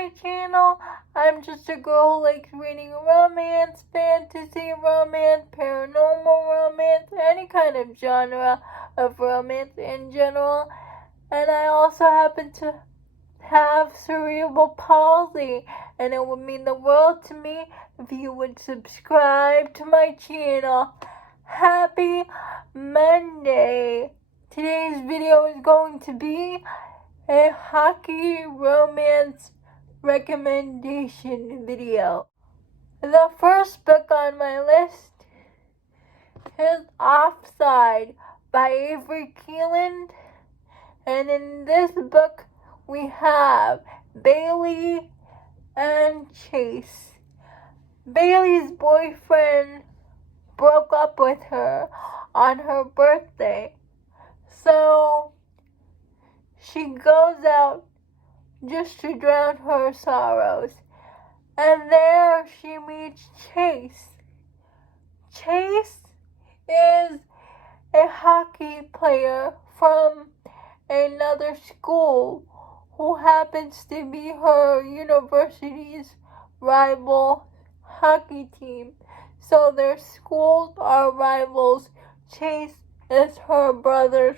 my channel. I'm just a girl who likes reading romance, fantasy romance, paranormal romance, any kind of genre of romance in general. And I also happen to have cerebral palsy, and it would mean the world to me if you would subscribe to my channel. Happy Monday! Today's video is going to be a hockey romance recommendation video. The first book on my list is Offside by Avery Keeland, and in this book we have Bailey and Chase. Bailey's boyfriend broke up with her on her birthday, so she goes out just to drown her sorrows, and there she meets Chase. Chase is a hockey player from another school who happens to be her university's rival hockey team. So their schools are rivals. Chase is her brother's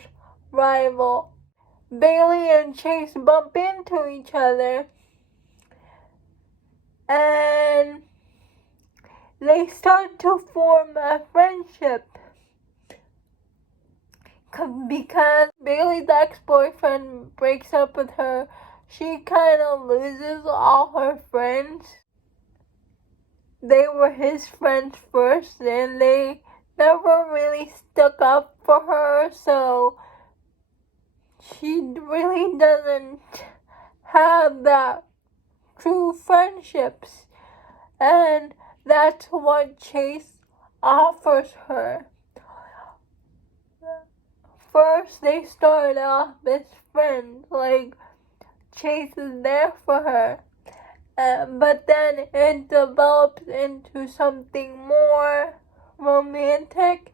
rival. Bailey and Chase bump into each other, and they start to form a friendship. Because Bailey's ex-boyfriend breaks up with her, she kind of loses all her friends. They were his friends first, and they never really stuck up for her, so she really doesn't have that true friendships. And that's what Chase offers her. First, they start off as friends, like Chase is there for her, but then it develops into something more romantic,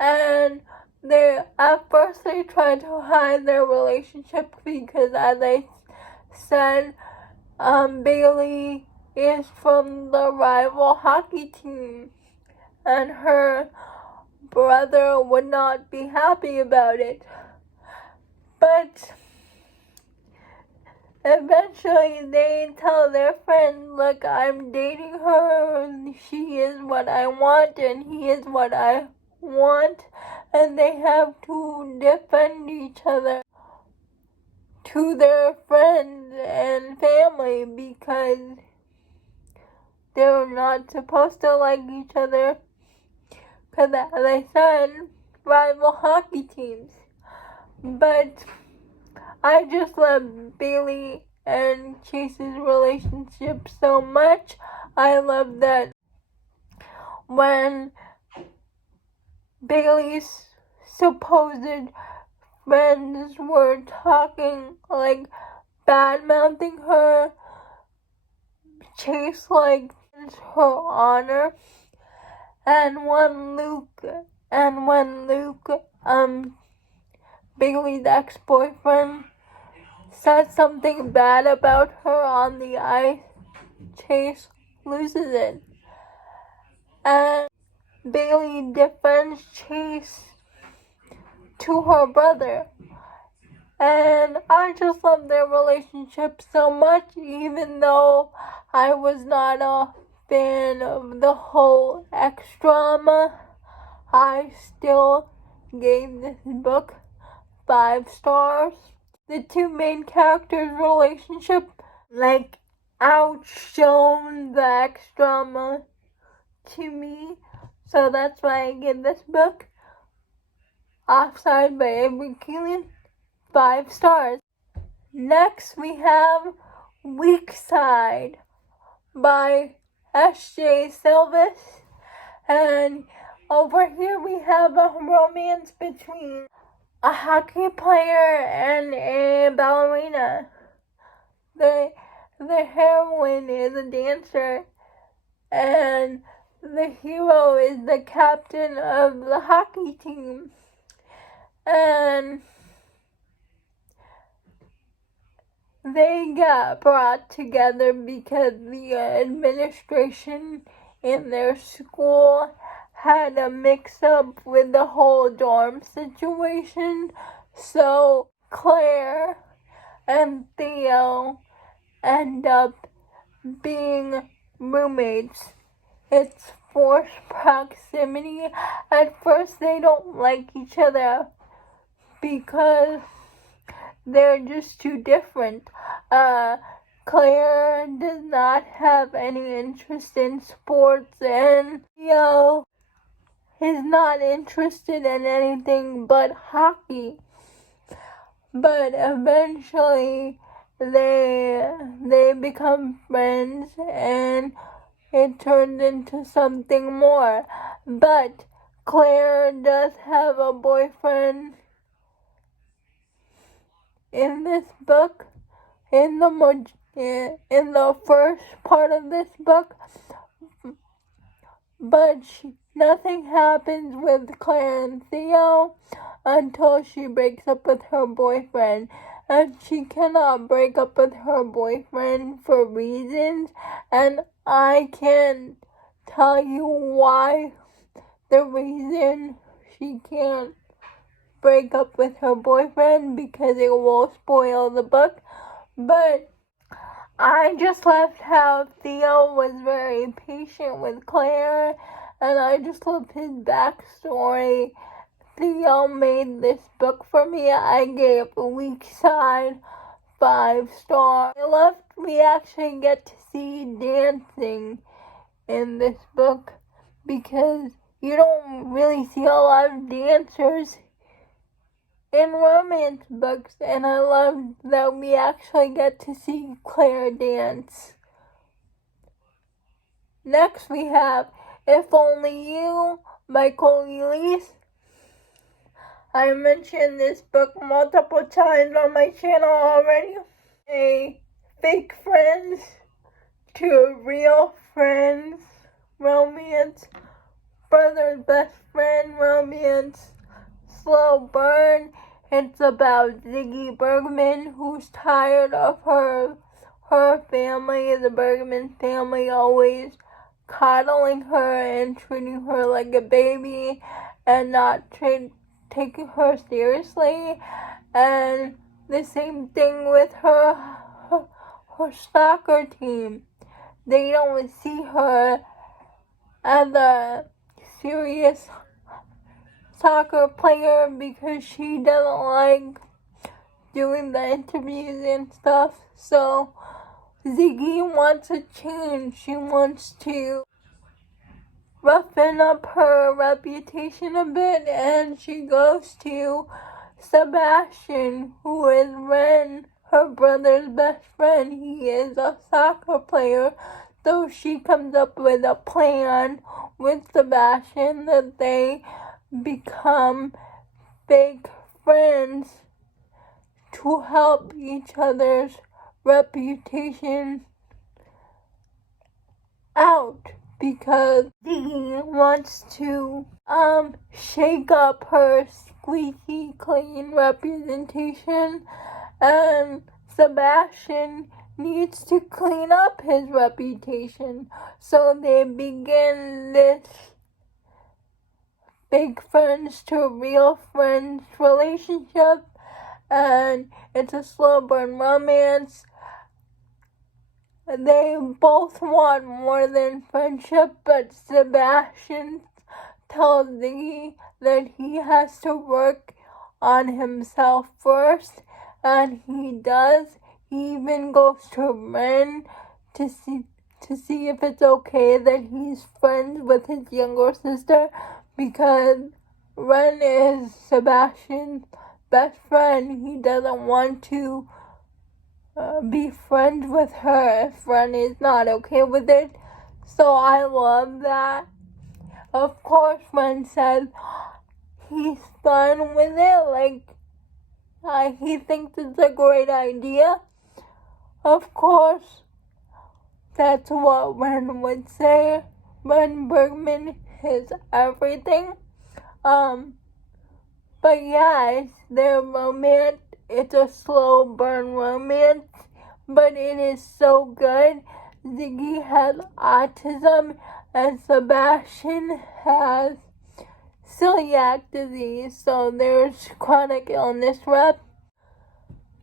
and at first they try to hide their relationship because, as I said, Bailey is from the rival hockey team, and her brother would not be happy about it. But eventually they tell their friend, look, I'm dating her, and she is what I want and he is what I want, and they have to defend each other to their friends and family because they're not supposed to like each other. Because, as I said, rival hockey teams. But I just love Bailey and Chase's relationship so much. I love that when Bailey's supposed friends were talking, like, bad-mouthing her, Chase, like, her honor. And when Luke, Bailey's ex-boyfriend, says something bad about her on the ice, Chase loses it. And Bailey defends Chase to her brother. And I just love their relationship so much, even though I was not a fan of the whole ex-drama. I still gave this book 5 stars. The two main characters' relationship, like, outshone the ex-drama to me. So that's why I give this book, Offside by Avery Keeland, 5 stars. Next we have Weak Side by S.J. Silvis, and over here we have a romance between a hockey player and a ballerina. The heroine is a dancer, and the hero is the captain of the hockey team. And they got brought together because the administration in their school had a mix-up with the whole dorm situation. So Claire and Theo end up being roommates. It's forced proximity. At first they don't like each other because they're just too different. Claire does not have any interest in sports, and Theo is not interested in anything but hockey. But eventually they become friends, and it turned into something more. But Claire does have a boyfriend in this book, in the first part of this book, but nothing happens with Claire and Theo until she breaks up with her boyfriend. And she cannot break up with her boyfriend for reasons, and I can't tell you why the reason she can't break up with her boyfriend, because it will spoil the book. But I just loved how Theo was very patient with Claire, and I just loved his backstory. Theo made this book for me. I gave Weak Side 5 stars. I loved we actually get to see dancing in this book, because you don't really see a lot of dancers in romance books, and I love that we actually get to see Claire dance. Next we have If Only You by Chloe Lease. I mentioned this book multiple times on my channel already. A fake friends to a real friends romance, brother's best friend romance, slow burn. It's about Ziggy Bergman, who's tired of her family, the Bergman family, always coddling her and treating her like a baby and not taking her seriously. And the same thing with her soccer team. They don't see her as a serious soccer player because she doesn't like doing the interviews and stuff. So Ziggy wants a change. She wants to roughen up her reputation a bit, and she goes to Sebastian, who is Ren, her brother's best friend. He is a soccer player. So she comes up with a plan with Sebastian that they become fake friends to help each other's reputation out, because Dee wants to shake up her squeaky clean representation, and Sebastian needs to clean up his reputation. So they begin this fake friends to real friends relationship, and it's a slow burn romance. They both want more than friendship, but Sebastian tells Ziggy that he has to work on himself first, and he does. He even goes to Ren to see if it's okay that he's friends with his younger sister, because Ren is Sebastian's best friend. He doesn't want to be friends with her if Ren is not okay with it. So I love that. Of course, Ren says he's fine with it, he thinks it's a great idea. Of course, that's what Ren would say. Ren Bergman is everything. But yeah, it's their romance. It's a slow burn romance. but it is so good. Ziggy has autism and Sebastian has celiac disease, so there's chronic illness rep.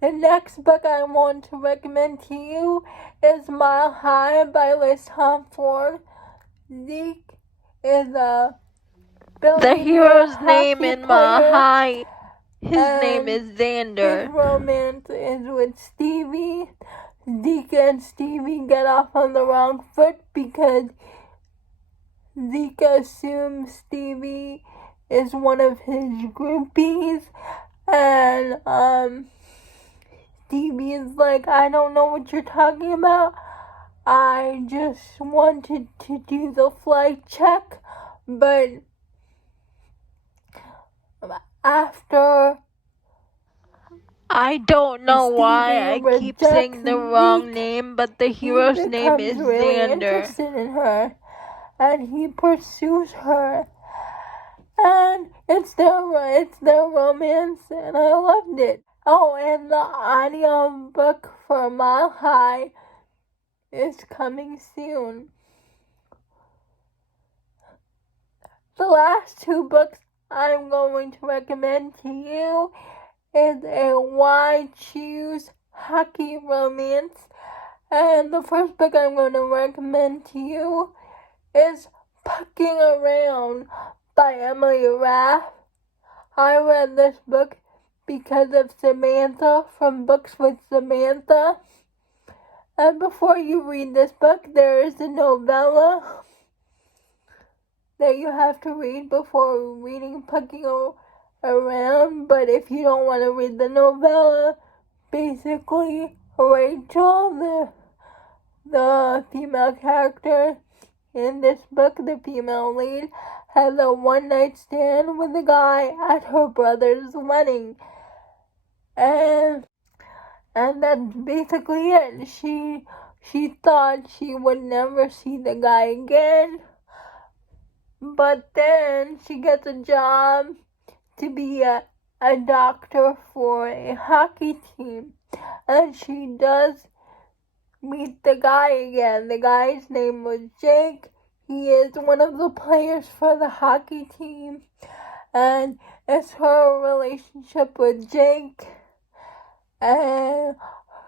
The next book I want to recommend to you is Mile High by Liz Tomford. Zeke is a The hero's name hockey in Mile player, High, his name and is Xander. his romance is with Stevie. Zeke and Stevie get off on the wrong foot because Zeke assumes Stevie is one of his groupies, and Stevie is like, I don't know what you're talking about. I just wanted to do the flight check, but after I don't know why I keep saying the wrong name, but the hero's name is really Xander. Interested in her, and he pursues her, and it's their romance, and I loved it. Oh, and the audio book for Mile High is coming soon. The last two books I'm going to recommend to you is a Why Choose Hockey romance. And the first book I'm going to recommend to you is Pucking Around by Emily Raff. I read this book because of Samantha from Books with Samantha. And before you read this book, there is a novella that you have to read before reading Pucking Around. But if you don't want to read the novella, basically Rachel, the female character in this book, the female lead, has a one-night stand with a guy at her brother's wedding. And that's basically it. She thought she would never see the guy again. But then she gets a job to be a doctor for a hockey team. And she does meet the guy again. The guy's name was Jake. He is one of the players for the hockey team. And it's her relationship with Jake and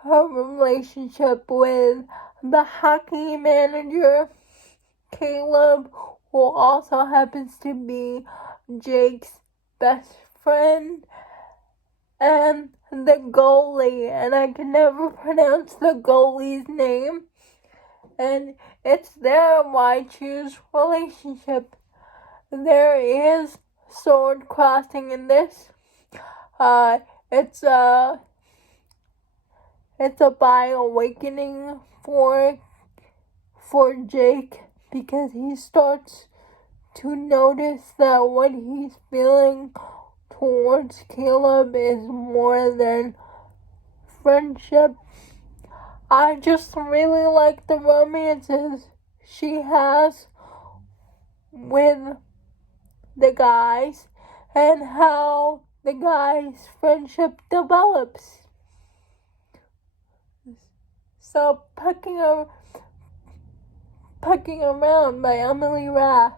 her relationship with the hockey manager, Caleb, who also happens to be Jake's best friend, and the goalie, and I can never pronounce the goalie's name, and it's their Why Choose relationship. There is sword crossing in this. It's a bi awakening for Jake, because he starts to notice that what he's feeling towards Caleb is more than friendship. I just really like the romances she has with the guys and how the guys' friendship develops. So, Pucking Around by Emily Raff.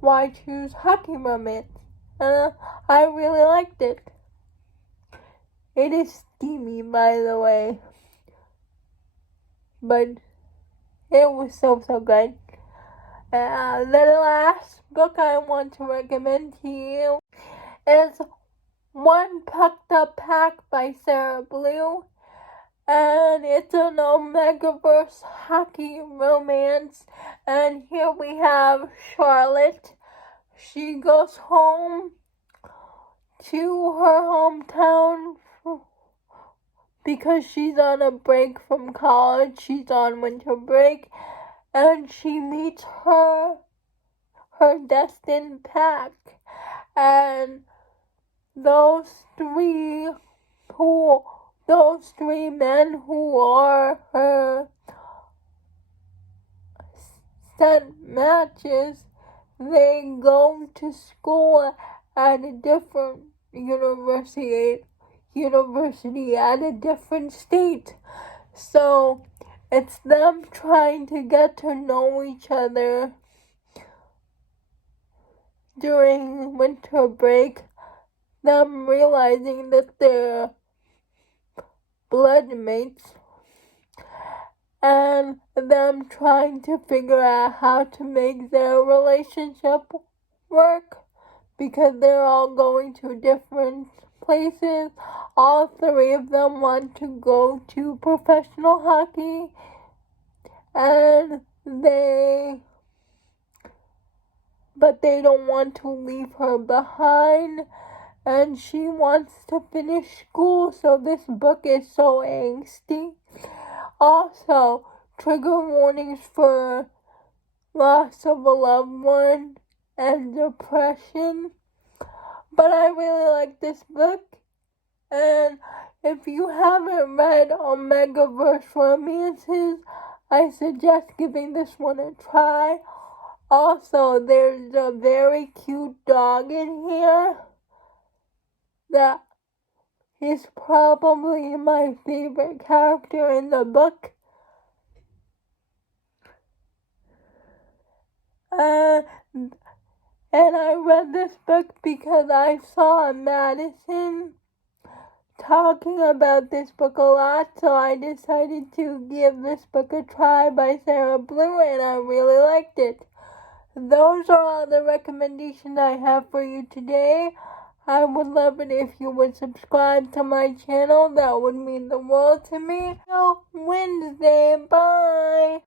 Why Choose Hockey romance? I really liked it. It is steamy, by the way, but it was so good. The last book I want to recommend to you is One Pucked Up Pack by Sarah Blue. And it's an Omegaverse hockey romance. And here we have Charlotte. She goes home to her hometown because she's on a break from college. She's on winter break. And she meets her destined pack. And those three men who are her set matches, they go to school at a different university at a different state. So it's them trying to get to know each other during winter break, them realizing that they're blood mates, and them trying to figure out how to make their relationship work because they're all going to different places. All three of them want to go to professional hockey, and but they don't want to leave her behind, and she wants to finish school, so this book is so angsty. Also, trigger warnings for loss of a loved one and depression. But I really like this book, and if you haven't read Omegaverse Romances, I suggest giving this one a try. Also, there's a very cute dog in here that is probably my favorite character in the book. And I read this book because I saw Madison talking about this book a lot, so I decided to give this book a try by Sarah Blue, and I really liked it. Those are all the recommendations I have for you today. I would love it if you would subscribe to my channel. That would mean the world to me. So, Wednesday, bye!